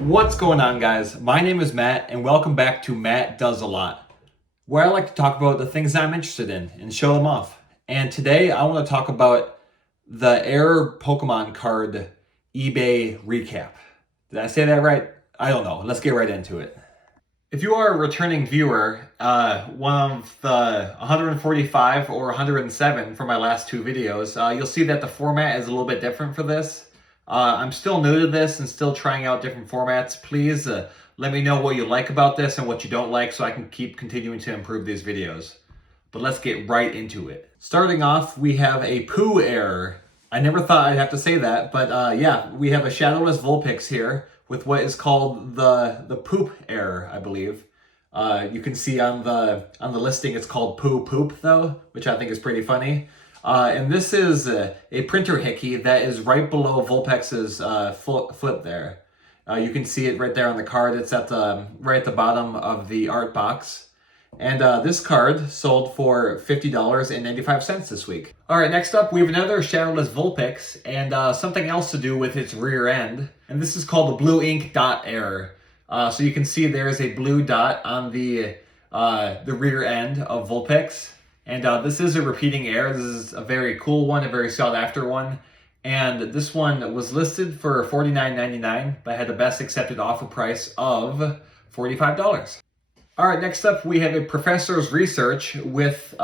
What's going on, guys? My name is Matt, and welcome back to Matt Does a Lot, where I like to talk about the things I'm interested in and show them off. And today I want to talk about the Air Pokemon card eBay recap. Did I say that right? I don't know. Let's get right into it. If you are a returning viewer, one of the 145 or 107 from my last two videos, you'll see that the format is a little bit different for this. I'm still new to this and still trying out different formats. Please let me know what you like about this and what you don't like so I can keep continuing to improve these videos. But let's get right into it. Starting off, we have a poo error. I never thought I'd have to say that, but yeah, we have a Shadowless Vulpix here with what is called the poop error, I believe. You can see on the listing it's called poo poop though, which I think is pretty funny. And this is a printer hickey that is right below Vulpix's foot there. You can see it right there on the card. It's at the right at the bottom of the art box. And this card sold for $50.95 this week. All right, next up, we have another Shadowless Vulpix and something else to do with its rear end. And this is called the blue ink dot error. So you can see there is a blue dot on the rear end of Vulpix. And this is a repeating error. This is a very cool one, a very sought after one. And this one was listed for $49.99, but had the best accepted offer price of $45. All right, next up we have a professor's research with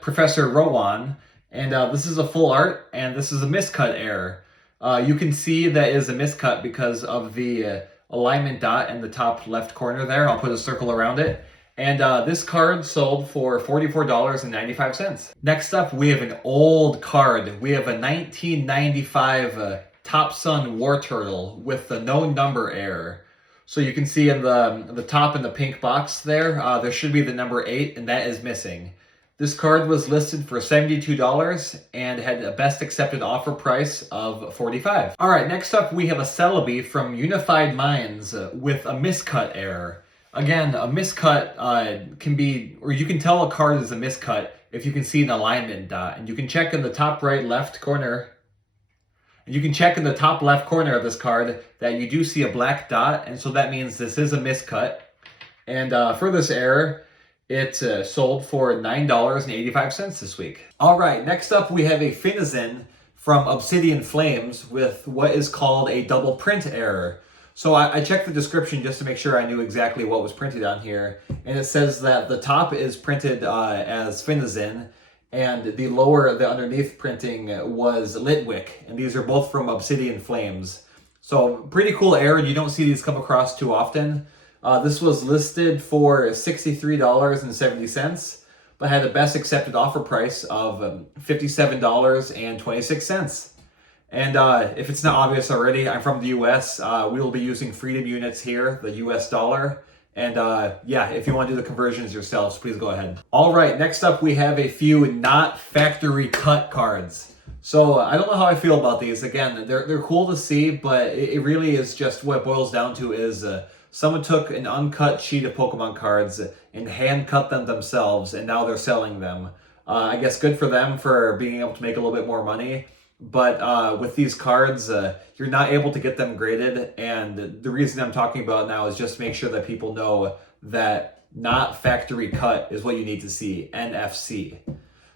Professor Rowan, and this is a full art, and this is a miscut error. You can see that is a miscut because of the alignment dot in the top left corner there. I'll put a circle around it. And this card sold for $44.95. Next up, we have an old card. We have a 1995 Top Sun War Turtle with the no number error. So you can see in the top in the pink box there, there should be the number 8, and that is missing. This card was listed for $72 and had a best accepted offer price of $45. All right, next up we have a Celebi from Unified Minds with a miscut error. Again, a miscut can be, or you can tell a card is a miscut if you can see an alignment dot, and you can check in the top right left corner. You can check in the top left corner of this card that you do see a black dot, and so that means this is a miscut. And for this error, it sold for $9.85 this week. All right, next up we have a Finizen from Obsidian Flames with what is called a double print error. So I checked the description just to make sure I knew exactly what was printed on here, and it says that the top is printed as Finizen, and the underneath printing was Litwick, and these are both from Obsidian Flames. So pretty cool error. You don't see these come across too often. This was listed for $63.70, but had a best accepted offer price of $57.26. And if it's not obvious already, I'm from the US. We will be using Freedom units here, the US dollar. And yeah, if you want to do the conversions yourselves, please go ahead. All right, next up we have a few not factory cut cards. So I don't know how I feel about these. Again, they're cool to see, but it really is just what it boils down to is someone took an uncut sheet of Pokemon cards and hand cut them themselves, and now they're selling them. I guess good for them for being able to make a little bit more money. But with these cards, you're not able to get them graded, and the reason I'm talking about now is just to make sure that people know that not factory cut is what you need to see, NFC.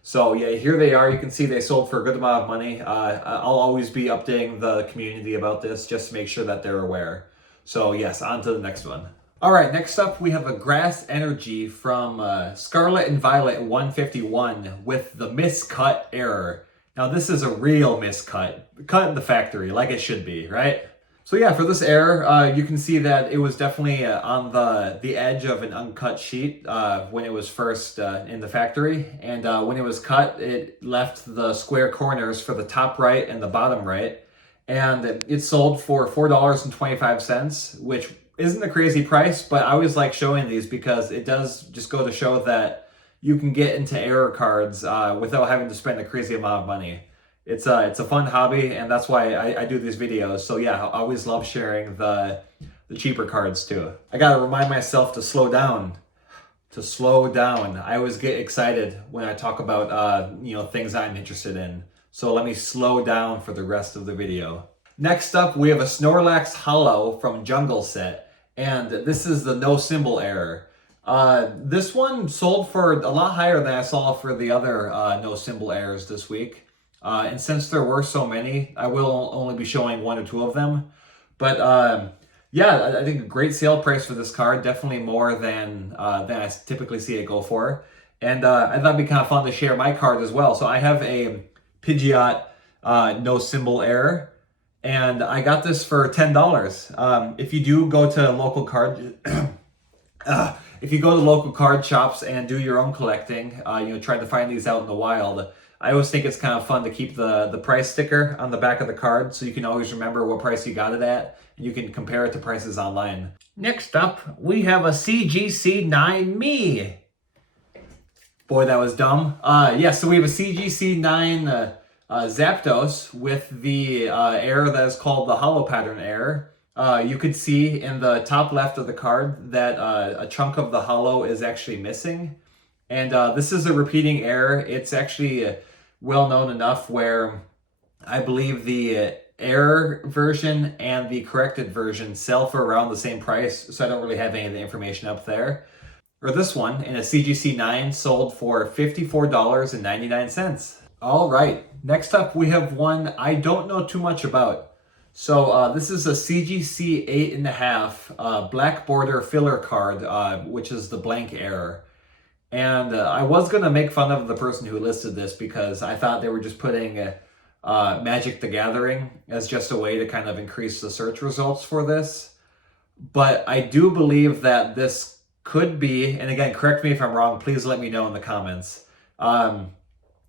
So yeah, here they are. You can see they sold for a good amount of money. I'll always be updating the community about this just to make sure that they're aware. So yes, on to the next one. All right, next up we have a Grass Energy from Scarlet and Violet 151 with the miscut error. Now this is a real miscut, cut in the factory like it should be, right? So yeah, for this error, you can see that it was definitely on the edge of an uncut sheet when it was first in the factory. And when it was cut, it left the square corners for the top right and the bottom right. And it sold for $4.25, which isn't a crazy price, but I always like showing these because it does just go to show that you can get into error cards without having to spend a crazy amount of money. It's a fun hobby, and that's why I do these videos. So yeah, I always love sharing the cheaper cards too. I gotta remind myself to slow down. To slow down. I always get excited when I talk about things I'm interested in. So let me slow down for the rest of the video. Next up, we have a Snorlax Hollow from Jungle Set, and this is the no symbol error. This one sold for a lot higher than I saw for the other no symbol errors this week. And since there were so many, I will only be showing one or two of them. But yeah, I think a great sale price for this card, definitely more than I typically see it go for. And I thought it'd be kind of fun to share my card as well. So I have a Pidgeot no symbol error, and I got this for $10. If you do go to local card, if you go to local card shops and do your own collecting, try to find these out in the wild. I always think it's kind of fun to keep the price sticker on the back of the card so you can always remember what price you got it at, and you can compare it to prices online. Next up, we have a CGC9 Me. Boy, that was dumb. So we have a CGC9 Zapdos with the error that is called the hollow pattern error. You could see in the top left of the card that a chunk of the hollow is actually missing. And this is a repeating error. It's actually well known enough where I believe the error version and the corrected version sell for around the same price, so I don't really have any of the information up there. Or this one, in a CGC9, sold for $54.99. All right, next up we have one I don't know too much about. So this is a CGC 8.5 black border filler card, which is the blank error. And I was going to make fun of the person who listed this because I thought they were just putting Magic the Gathering as just a way to kind of increase the search results for this. But I do believe that this could be, and again, correct me if I'm wrong, please let me know in the comments.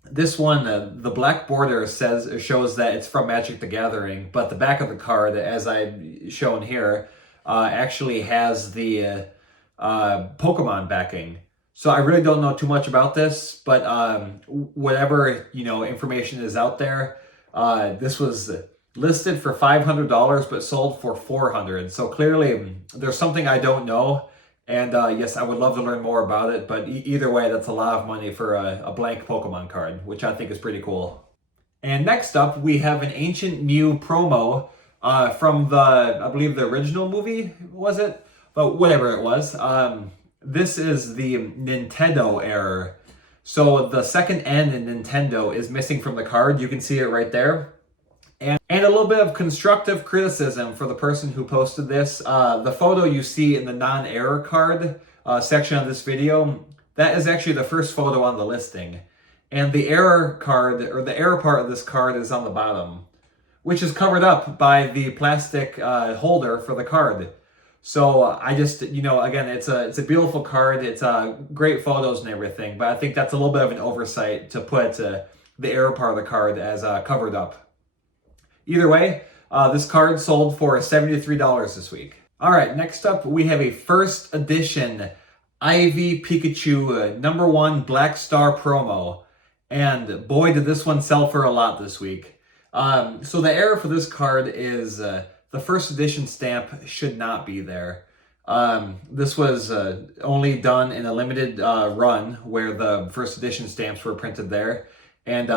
This one, the black border shows that it's from Magic the Gathering, but the back of the card, as I've shown here, actually has the Pokemon backing. So I really don't know too much about this, but whatever information is out there, this was listed for $500 but sold for $400. So clearly there's something I don't know, and yes, I would love to learn more about it. But either way, that's a lot of money for a blank Pokemon card, which I think is pretty cool. And next up, we have an Ancient Mew promo from I believe the original movie, was it? But whatever it was. This is the Nintendo error. So the second N in Nintendo is missing from the card. You can see it right there. And a little bit of constructive criticism for the person who posted this. The photo you see in the non-error card section of this video, that is actually the first photo on the listing. And the error card, or the error part of this card, is on the bottom, which is covered up by the plastic holder for the card. So I just, again, it's a beautiful card. It's great photos and everything, but I think that's a little bit of an oversight to put the error part of the card as covered up. Either way, this card sold for $73 this week. All right, next up we have a first edition Ivy Pikachu #1 Black Star promo, and boy did this one sell for a lot this week. So the error for this card is the first edition stamp should not be there. This was only done in a limited run where the first edition stamps were printed there. And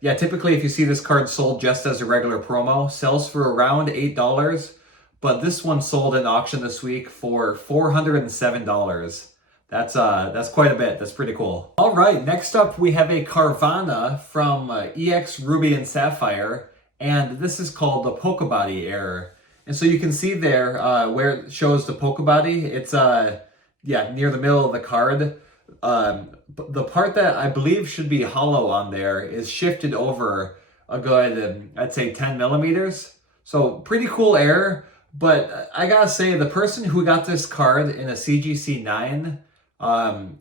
yeah, typically if you see this card sold just as a regular promo, sells for around $8. But this one sold in auction this week for $407. That's quite a bit. That's pretty cool. All right, next up we have a Carvanha from EX Ruby and Sapphire. And this is called the Pokebody error. And so you can see there where it shows the Pokebody, it's near the middle of the card. The part that I believe should be hollow on there is shifted over a good, I'd say 10 millimeters. So pretty cool error, but I gotta say the person who got this card in a CGC9,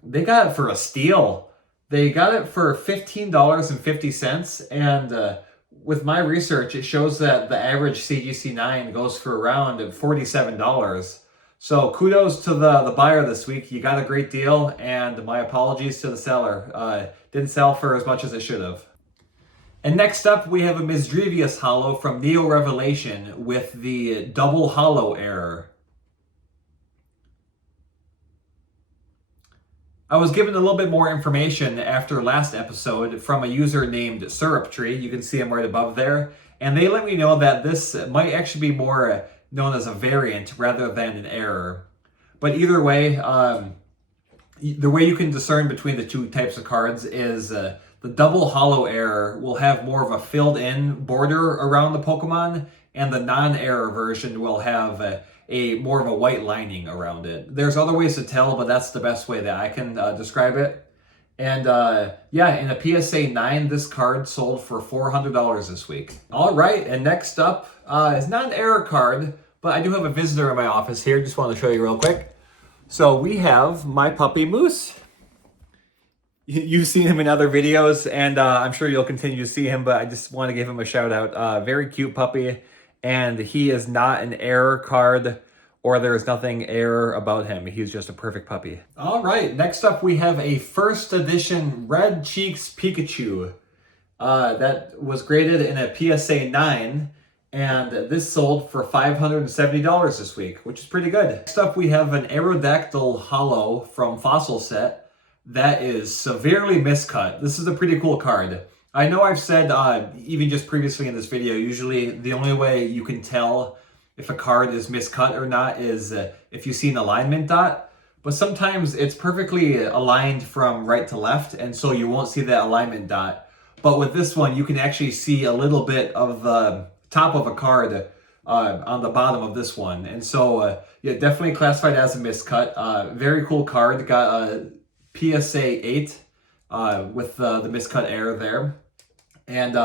they got it for a steal. They got it for $15.50, and with my research, it shows that the average CGC9 goes for around $47. So kudos to the buyer this week. You got a great deal, and my apologies to the seller. Didn't sell for as much as it should have. And next up, we have a Misdrevious Hollow from Neo Revelation with the double hollow error. I was given a little bit more information after last episode from a user named Syrup Tree. You can see him right above there. And they let me know that this might actually be more known as a variant rather than an error. But either way, the way you can discern between the two types of cards is the double hollow error will have more of a filled in border around the Pokemon, and the non-error version will have a more of a white lining around it. There's other ways to tell, but that's the best way that I can describe it. And yeah, in a PSA 9, this card sold for $400 this week. All right, and next up is not an error card, but I do have a visitor in my office here. Just want to show you real quick. So we have my puppy Moose. You've seen him in other videos, and I'm sure you'll continue to see him, but I just want to give him a shout out. Very cute puppy, and he is not an error card, or there is nothing error about him. He's just a perfect puppy. All right, next up we have a first edition Red Cheeks Pikachu that was graded in a PSA 9. And this sold for $570 this week, which is pretty good. Next up, we have an Aerodactyl Hollow from Fossil Set that is severely miscut. This is a pretty cool card. I know I've said, even just previously in this video, usually the only way you can tell if a card is miscut or not is if you see an alignment dot. But sometimes it's perfectly aligned from right to left, and so you won't see that alignment dot. But with this one, you can actually see a little bit of the top of a card on the bottom of this one. And so, yeah, definitely classified as a miscut. Very cool card. Got a PSA 8 with the miscut error there. And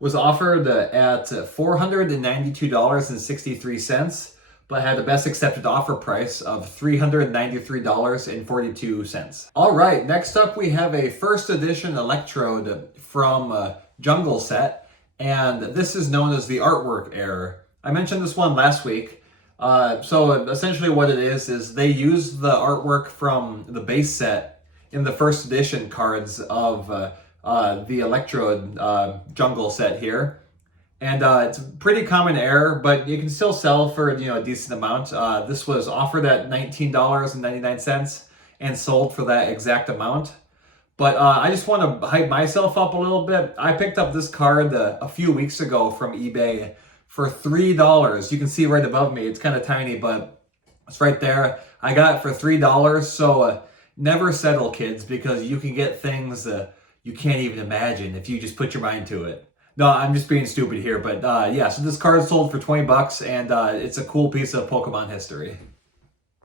was offered at $492.63, but had the best accepted offer price of $393.42. All right, next up we have a first edition Electrode from Jungle Set. And this is known as the artwork error. I mentioned this one last week. So essentially what it is they use the artwork from the base set in the first edition cards of the Electrode Jungle Set here. And it's a pretty common error, but you can still sell for a decent amount. This was offered at $19.99 and sold for that exact amount. But I just want to hype myself up a little bit. I picked up this card a few weeks ago from eBay for $3. You can see right above me. It's kind of tiny, but it's right there. I got it for $3. So never settle, kids, because you can get things you can't even imagine if you just put your mind to it. No, I'm just being stupid here. But yeah, so this card sold for $20, and it's a cool piece of Pokemon history.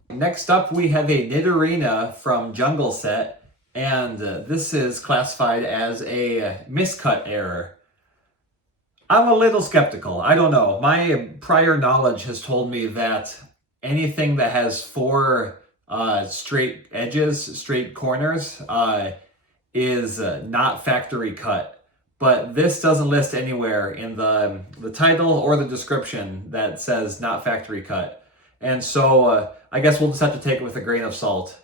Next up, we have a Nidorina from Jungle Set. And this is classified as a miscut error. I'm a little skeptical. I don't know. My prior knowledge has told me that anything that has 4 straight edges, straight corners, is not factory cut. But this doesn't list anywhere in the title or the description that says not factory cut. And so I guess we'll just have to take it with a grain of salt.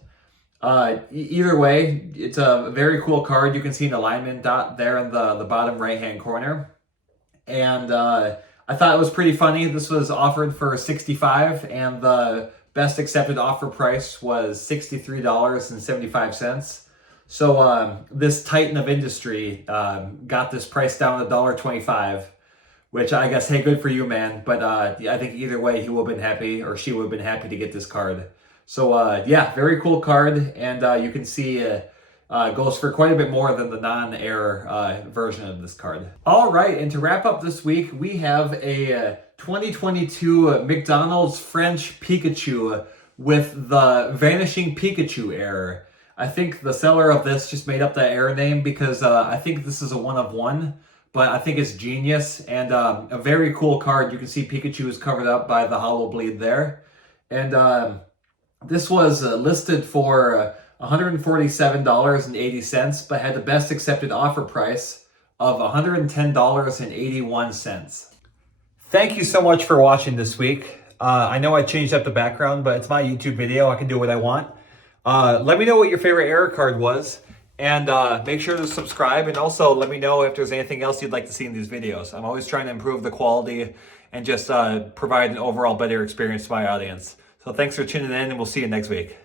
Either way, it's a very cool card. You can see an alignment dot there in the bottom right-hand corner. And I thought it was pretty funny. This was offered for $65, and the best accepted offer price was $63.75. So this titan of industry got this price down to $1.25, which I guess, hey, good for you, man. But I think either way, he would have been happy, or she would have been happy to get this card. So yeah, very cool card, and you can see goes for quite a bit more than the non-error version of this card. All right, and to wrap up this week, we have a 2022 McDonald's French Pikachu with the Vanishing Pikachu error. I think the seller of this just made up that error name because I think this is a one of one, but I think it's genius, and a very cool card. You can see Pikachu is covered up by the hollow bleed there. And this was listed for $147.80, but had the best accepted offer price of $110.81. Thank you so much for watching this week. I know I changed up the background, but it's my YouTube video. I can do what I want. Let me know what your favorite error card was, and make sure to subscribe, and also let me know if there's anything else you'd like to see in these videos. I'm always trying to improve the quality and just provide an overall better experience to my audience. So thanks for tuning in, and we'll see you next week.